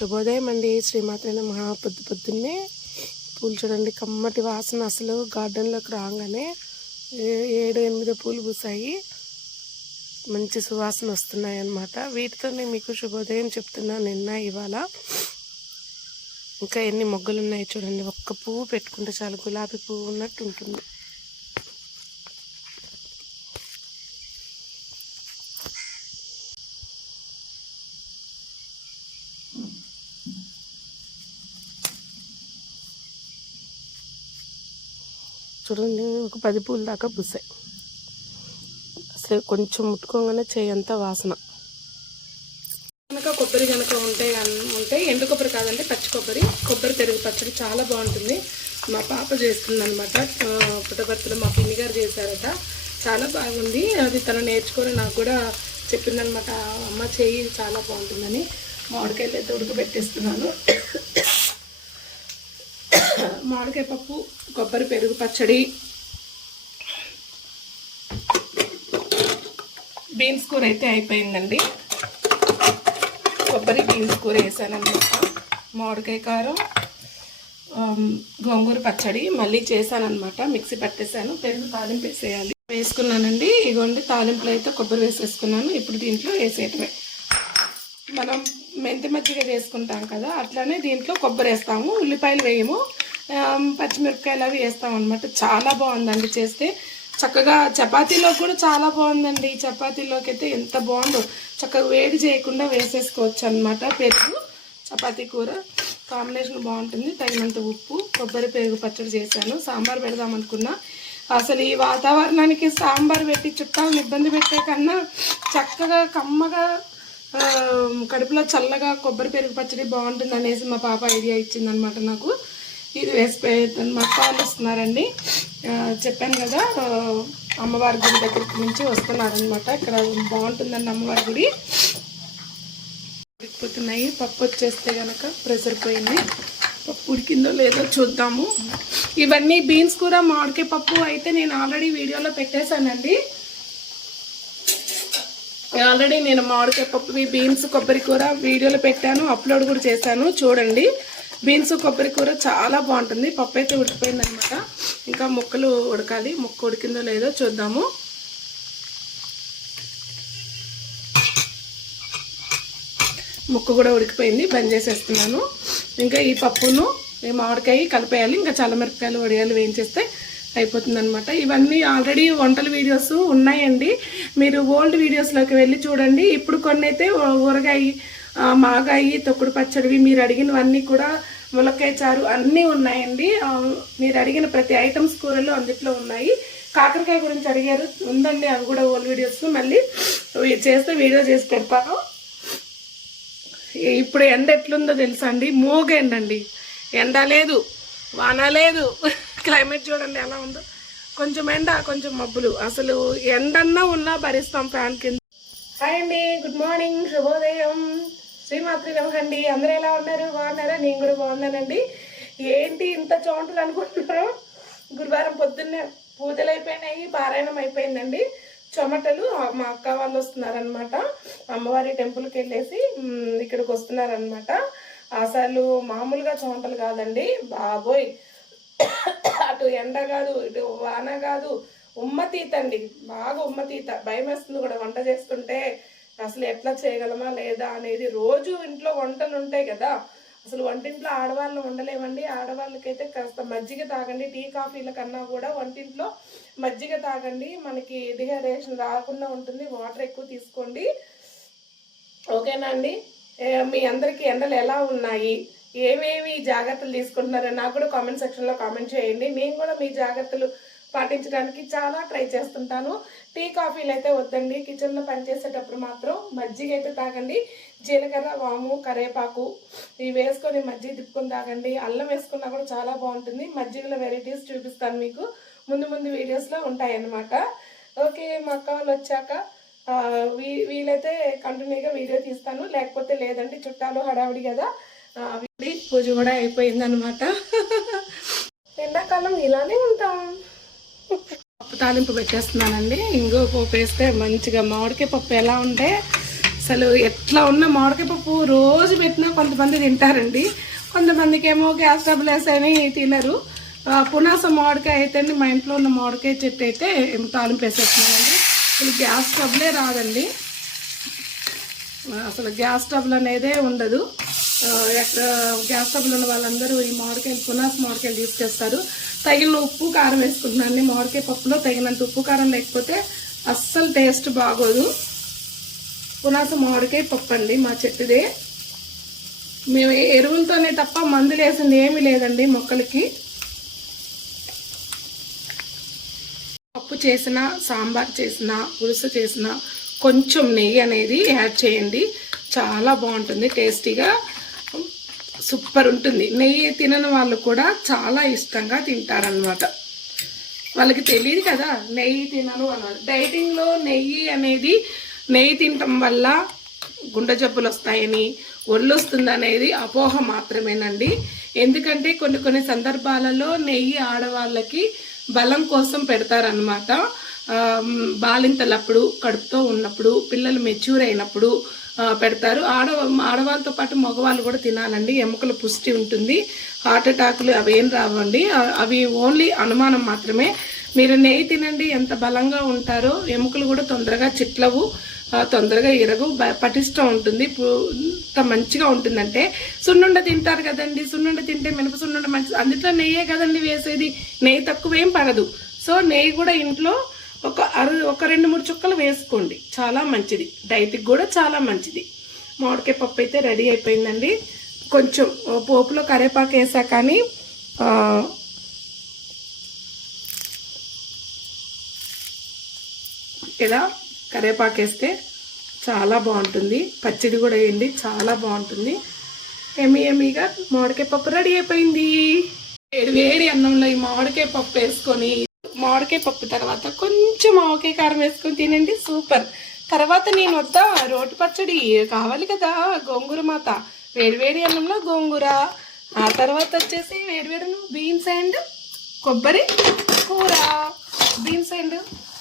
శుభోదయం అండి. శ్రీమాత్రి మహా పొద్దు పొద్దున్నే పూలు చూడండి కమ్మటి వాసన అసలు గార్డెన్లోకి రాగానే ఏ- ఏడు ఎనిమిది పూలు పూసాయి. మంచి సువాసన వస్తున్నాయి అన్నమాట వీటితో నేను మీకు శుభోదయం చెప్తున్నాను నిన్న ఇవాళ. ఇంకా ఎన్ని మొగ్గలు ఉన్నాయి చూడండి. ఒక్క పువ్వు పెట్టుకుంటే చాలు. గులాబీ పువ్వు ఉన్నట్టు ఉంటుంది. చూడండి ఒక పది పూల దాకా పూసాయి. అసలు కొంచెం ముట్టుకోగానే చేయంతా వాసన. కనుక కొబ్బరి కనుక ఉంటే ఉంటే ఎండు కొబ్బరి కాదంటే పచ్చి కొబ్బరి. కొబ్బరి పెరుగు పచ్చడి చాలా బాగుంటుంది. మా పాప చేస్తుంది అనమాట పుట్టపర్తిలో మా పిన్ని గారు చేశారట. చాలా బాగుంది. అది తను నేర్చుకొని నాకు కూడా చెప్పిందనమాట అమ్మ చేయి చాలా బాగుంటుందని. మామిడికాయలు అయితే ఉడకబెట్టేస్తున్నాను. మామిడికాయ పప్పు కొబ్బరి పెరుగు పచ్చడి బీన్స్ కూర అయితే అయిపోయిందండి. కొబ్బరి బీన్స్ కూర వేసానమాట మామిడికాయ కారం గోంగూర పచ్చడి మళ్ళీ చేశానమాట మిక్సీ పట్టేశాను పెరుగు తాలింపు వేసేయాలి. వేసుకున్నానండి. ఇగోండి తాలింపులో అయితే కొబ్బరి వేసేసుకున్నాను. ఇప్పుడు దీంట్లో వేసేయటమే. మనం మెంతి మజ్జిగ చేసుకుంటాం కదా అట్లానే దీంట్లో కొబ్బరి వేస్తాము ఉల్లిపాయలు వేయము. పచ్చిమిరపకాయలు అవి వేస్తాం అనమాట చాలా బాగుందండి చేస్తే. చక్కగా చపాతీలో కూడా చాలా బాగుందండి. చపాతీలోకి అయితే ఎంత బాగుందో. చక్కగా వేడి చేయకుండా వేసేసుకోవచ్చు అనమాట పెరుగు చపాతీ కూర. కాంబినేషన్ బాగుంటుంది. తగినంత ఉప్పు కొబ్బరి పెరుగు పచ్చడి చేశాను. సాంబార్ పెడదాం అనుకున్నా అసలు ఈ వాతావరణానికి సాంబార్ పెట్టి చుట్టాలను ఇబ్బంది పెట్టే కన్నా చక్కగా కమ్మగా కడుపులో చల్లగా కొబ్బరి పెరుగు పచ్చడి బాగుంటుంది అనేసి మా పాప ఐడియా ఇచ్చిందనమాట నాకు. ఇది వేసిపోయి మా వాళ్ళు వస్తున్నారండి. చెప్పాను కదా అమ్మవారి గుడి దగ్గరికి నుంచి వస్తున్నారనమాట ఇక్కడ బాగుంటుందండి అమ్మవారి గుడి. ఉడికిపోతున్నాయి. పప్పు వచ్చేస్తే కనుక ప్రెషర్ పోయింది. పప్పు ఉడికిందో లేదో చూద్దాము. ఇవన్నీ బీన్స్ కూర మామిడికాయ పప్పు అయితే నేను ఆల్రెడీ వీడియోలో పెట్టేశానండి. ఆల్రెడీ నేను మామిడికాయ పప్పు బీన్స్ కొబ్బరి కూర వీడియోలో పెట్టాను అప్లోడ్ కూడా చేశాను. చూడండి. బీన్స్ కొబ్బరి కూర చాలా బాగుంటుంది. పప్పు అయితే ఉడికిపోయింది అనమాట ఇంకా ముక్కలు ఉడకాలి. ముక్క ఉడికిందో లేదో చూద్దాము. ముక్క కూడా ఉడికిపోయింది. బంద్ చేసేస్తున్నాను. ఇంకా ఈ పప్పును ఈ మామిడికాయ కలిపేయాలి. ఇంకా చల్లమిరపకాయలు వడియాలు వేయించేస్తే అయిపోతుంది అనమాట ఇవన్నీ ఆల్రెడీ వంటల వీడియోస్ ఉన్నాయండి. మీరు ఓల్డ్ వీడియోస్లోకి వెళ్ళి చూడండి. ఇప్పుడు కొన్ని అయితే ఊరగాయ మాగాయి తొక్కుడు పచ్చడివి మీరు అడిగినవన్నీ కూడా ములక్కాయ చారు అన్నీ ఉన్నాయండి. మీరు అడిగిన ప్రతి ఐటమ్స్ కూరలు అందుట్లో ఉన్నాయి. కాకరకాయ గురించి అడిగారు. ఉందండి అవి కూడా ఓల్డ్ వీడియోస్. మళ్ళీ చేస్తే వీడియో చేసి పెడతాను. ఇప్పుడు ఎండ ఎట్లుందో తెలుసా అండి మూగ ఎండండి. ఎండ లేదు వాన లేదు. క్లైమేట్ చూడండి ఎలా ఉందో. కొంచెం ఎండ కొంచెం మబ్బులు. అసలు ఎండన్నా ఉన్నా భరిస్తాం ఫ్యాన్ కింద. హాయ్ అండి గుడ్ మార్నింగ్ శుభోదయం. శ్రీమాత్రి నమకండి అందరూ ఎలా ఉన్నారు? బాగున్నారా? నేను కూడా బాగున్నానండి. ఏంటి ఇంత చోంటలు అనుకుంటున్నారు? గురువారం పొద్దున్నే పూజలు అయిపోయినాయి పారాయణం అయిపోయిందండి. చెమటలు మా అక్క వాళ్ళు వస్తున్నారనమాట అమ్మవారి టెంపుల్కి వెళ్ళేసి ఇక్కడికి వస్తున్నారనమాట అసలు మామూలుగా చోంటలు కాదండి. బాబోయ్! అటు ఎండ కాదు ఇటు వాన కాదు. ఉమ్మతీత అండి బాగా ఉమ్మతీత. భయం వేస్తుంది కూడా వంట చేస్తుంటే అసలు ఎట్లా చేయగలమా లేదా అనేది రోజు ఇంట్లో వంటలు ఉంటాయి కదా. అసలు వంటింట్లో ఆడవాళ్ళు ఉండలేమండి ఆడవాళ్ళకైతే కాస్త మజ్జిగ తాగండి. టీ కాఫీల కన్నా కూడా వంటింట్లో మజ్జిగ తాగండి. మనకి డిహైడ్రేషన్ రాకుండా ఉంటుంది. వాటర్ ఎక్కువ తీసుకోండి. ఓకేనా అండి? మీ అందరికీ ఎండలు ఎలా ఉన్నాయి? ఏమేమి జాగ్రత్తలు తీసుకుంటున్నారో నాకు కూడా కామెంట్ సెక్షన్లో కామెంట్ చేయండి. నేను కూడా మీ జాగ్రత్తలు పాటించడానికి చాలా ట్రై చేస్తుంటాను. టీ కాఫీలు అయితే వద్దండి. కిచెన్లో పనిచేసేటప్పుడు మాత్రం మజ్జిగ అయితే తాగండి. జీలకర్ర వాము కరేపాకు ఇవి వేసుకొని మజ్జిగ తిప్పుకొని తాగండి. అల్లం వేసుకున్నా కూడా చాలా బాగుంటుంది. మజ్జిగలో వెరైటీస్ చూపిస్తాను మీకు. ముందు ముందు వీడియోస్లో ఉంటాయన్నమాట. ఓకే మా అక్క వాళ్ళు వచ్చాక వీ వీలైతే కంటిన్యూగా వీడియో తీస్తాను. లేకపోతే లేదండి చుట్టాలు హడావిడి కదా. పూజ కూడా అయిపోయిందనమాట ఎండాకాలం ఇలానే ఉంటాం. పప్పు తాలింపు పెట్టేస్తున్నానండి. ఇంకో పప్పు వేస్తే మంచిగా మామిడికాయ పప్పు ఎలా ఉంటే అసలు ఎట్లా ఉన్న మామిడికాయ పప్పు రోజు పెట్టినా కొంతమంది తింటారండి. కొంతమందికి ఏమో గ్యాస్ ట్రబుల్ అని తినరు. పునాస మామిడికాయ అయితే అండి మా ఇంట్లో ఉన్న మామిడికాయ చెట్టు అయితే తాలింపు వేసేస్తున్నానండి. అసలు గ్యాస్ ట్రబులే రాదండి. అసలు గ్యాస్ ట్రబుల్ అనేదే ఉండదు. ఎక్కడ గ్యాస్ ట్రబుల్ ఉన్న వాళ్ళందరూ ఈ మామిడికాయలు పునాస మామిడికాయలు తీసుకొస్తారు. తగిన ఉప్పు కారం వేసుకుంటున్నాను మామిడికాయ పప్పులో తగినంత ఉప్పు కారం లేకపోతే అస్సలు టేస్ట్ బాగోదు. పునాస మామిడికాయ పప్పు అండి మా చెట్టుదే. మేము ఎరువులతోనే తప్ప మందులు వేసింది ఏమీ లేదండి మొక్కలకి. పప్పు చేసిన సాంబార్ చేసిన పులుసు చేసిన కొంచెం నెయ్యి అనేది యాడ్ చేయండి. చాలా బాగుంటుంది టేస్టీగా. సూపర్ ఉంటుంది. నెయ్యి తినని వాళ్ళు కూడా చాలా ఇష్టంగా తింటారనమాట వాళ్ళకి తెలియదు కదా నెయ్యి తినను అన్నారు. డైటింగ్లో నెయ్యి అనేది నెయ్యి తినటం వల్ల గుండె జబ్బులు వస్తాయని ఒళ్ళు వస్తుంది అనేది అపోహ మాత్రమేనండి. ఎందుకంటే కొన్ని కొన్ని సందర్భాలలో నెయ్యి ఆడవాళ్ళకి బలం కోసం పెడతారనమాట బాలింతలప్పుడు కడుపుతో ఉన్నప్పుడు పిల్లలు మెచ్యూర్ అయినప్పుడు పెడతారు. ఆడ ఆడవాళ్ళతో పాటు మగవాళ్ళు కూడా తినాలండి. ఎముకల పుష్టి ఉంటుంది. హార్ట్ అటాకులు అవేం రావండి. అవి ఓన్లీ అనుమానం మాత్రమే. మీరు నెయ్యి తినండి. ఎంత బలంగా ఉంటారో ఎముకలు కూడా తొందరగా చిట్లవు తొందరగా ఇరగు పటిష్టం ఉంటుంది. ఇంత మంచిగా ఉంటుందంటే సున్నుండ తింటారు కదండి. సున్నుండ తింటే మినప సున్నుండ మంచిది అందులో నెయ్యే కదండి వేసేది. నెయ్యి తక్కువ ఏం పడదు. సో నెయ్యి కూడా ఇంట్లో ఒక అరు ఒక రెండు మూడు చుక్కలు వేసుకోండి. చాలా మంచిది. డైట్కి కూడా చాలా మంచిది. మామిడికాయ పప్పు అయితే రెడీ అయిపోయిందండి. కొంచెం పోపులో కరేపాకు వేసా కానీ ఇలా కరేపాకు వేస్తే చాలా బాగుంటుంది. పచ్చడి కూడా వేయండి చాలా బాగుంటుంది. ఎమి ఎమిగా మామిడికాయ పప్పు రెడీ అయిపోయింది. వేడి వేడి అన్నంలో ఈ మామిడికాయ పప్పు వేసుకొని మామిడికాయ పప్పు తర్వాత కొంచెం ఆవకాయ కారం వేసుకొని తినండి. సూపర్. తర్వాత నేను వద్ద రోటి పచ్చడి కావాలి కదా గోంగూర మాత. వేడివేడి అన్నంలో గోంగూర. ఆ తర్వాత వచ్చేసి వేడివేడి బీన్స్ అండ్ కొబ్బరి కూర. బీన్స్ అండ్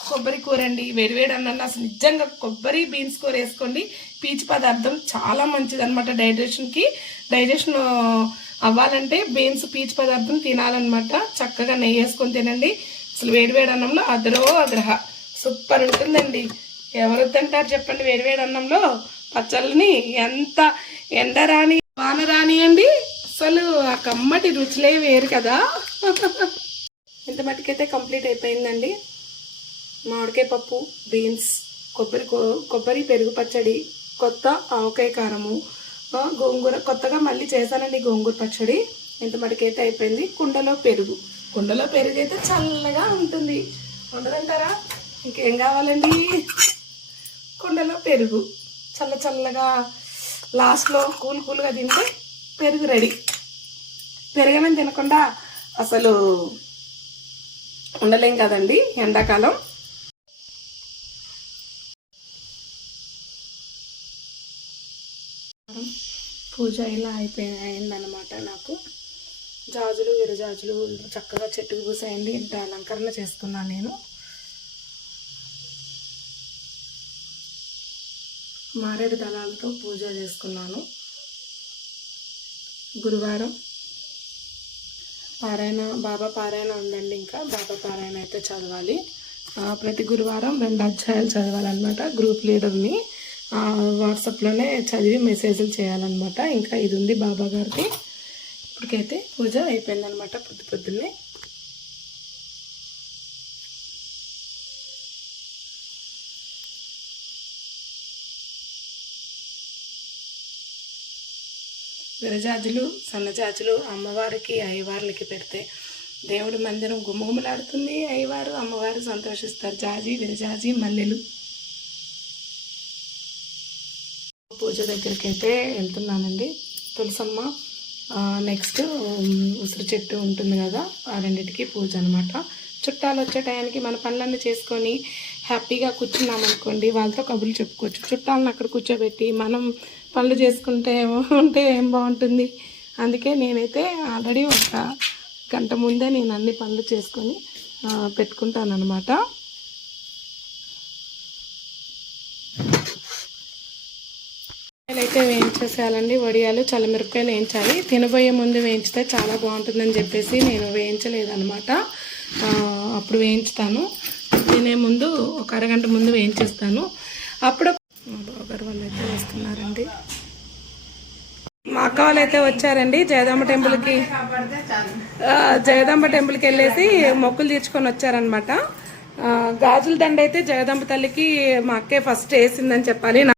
కొబ్బరి కూర అండి. వేడివేడి అన్నంలో అసలు నిజంగా కొబ్బరి బీన్స్ కూర వేసుకోండి. పీచు పదార్థం చాలా మంచిది అనమాట డైజెషన్కి. డైజెషన్ అవ్వాలంటే బీన్స్ పీచు పదార్థం తినాలన్నమాట. చక్కగా నెయ్యి వేసుకొని తినండి. అసలు వేడివేడి అన్నంలో అదరో అదరహ. సూపర్ ఉంటుందండి. ఎవరు వద్దంటారు చెప్పండి వేడివేడి అన్నంలో పచ్చళ్ళని ఎంత ఎండ రాని వాన రానియండి అసలు ఆ కమ్మటి రుచులే వేరు కదా. ఇంత మటుకైతే కంప్లీట్ అయిపోయిందండి. మామిడికాయ పప్పు బీన్స్ కొబ్బరి కొబ్బరి పెరుగు పచ్చడి కొత్త ఆవకాయ కారము గోంగూర కొత్తగా మళ్ళీ చేశానండి గోంగూర పచ్చడి. ఇంత మటుకైతే అయిపోయింది కుండలో పెరుగు. కుండలో పెరుగు అయితే చల్లగా ఉంటుంది. ఉండదంటారా ఇంకేం కావాలండి? కుండలో పెరుగు. చల్ల చల్లగా లాస్ట్లో కూల్ కూల్గా తింటే పెరుగు రెడీ. పెరగనని తినకుండా అసలు ఉండలేం కదండి ఎండాకాలం. పూజ ఇలా అయిపోయి అయిందనమాట నాకు. జాజులు విరజాజులు చక్కగా చెట్టుకు పూసాయండి ఇంత అలంకరణ చేసుకున్నాను నేను. మారేడు దళాలతో పూజ చేసుకున్నాను. గురువారం పారాయణ బాబా పారాయణ ఉందండి ఇంకా. బాబా పారాయణ అయితే చదవాలి. ప్రతి గురువారం రెండు అధ్యాయాలు చదవాలన్నమాట గ్రూప్ లీడర్ని. వాట్సాప్లోనే చదివి మెసేజ్లు చేయాలన్నమాట. ఇంకా ఇది ఉంది బాబా గారికి ఇప్పటికైతే పూజ అయిపోయిందనమాట పొద్దు పొద్దున్నే. విరజాజులు సన్నజాజులు అమ్మవారికి అయ్యవార్లకి పెడితే దేవుడి మందిరం గుమగుమలాడుతుంది అయ్యవారు అమ్మవారు సంతోషిస్తారు. జాజి విరజాజి మల్లెలు. పూజ దగ్గరికి అయితే వెళ్తున్నానండి. తులసమ్మ నెక్స్ట్ ఉసిరి చెట్టు ఉంటుంది కదా ఆ రెండింటికి పూజ అనమాట చుట్టాలు వచ్చే టయానికి మన పనులన్నీ చేసుకొని హ్యాపీగా కూర్చున్నామనుకోండి వాళ్ళతో కబుర్లు చెప్పుకోవచ్చు. చుట్టాలను అక్కడ కూర్చోబెట్టి మనం పనులు చేసుకుంటే ఉంటే ఏం బాగుంటుంది? అందుకే నేనైతే ఆల్రెడీ ఒక గంట ముందే నేను అన్ని పనులు చేసుకొని పెట్టుకుంటాను అనమాట అయితే వేయించేసేయాలండి వడియాలు చల్లమిరపకాయలు వేయించాలి. తినబోయే ముందు వేయించితే చాలా బాగుంటుందని చెప్పేసి నేను వేయించలేదన్నమాట. అప్పుడు వేయించుతాను. తినే ముందు ఒక అరగంట ముందు వేయించేస్తాను. అప్పుడు మా బావగారు వాళ్ళు అయితే వస్తున్నారండి. మా అక్క వాళ్ళు అయితే వచ్చారండి. జయదాంబ టెంపుల్కి జగదాంబ టెంపుల్కి వెళ్ళేసి మొక్కులు తీర్చుకొని వచ్చారనమాట గాజుల దండ అయితే జగదాంబ తల్లికి మా అక్కే ఫస్ట్ వేసిందని చెప్పాలి.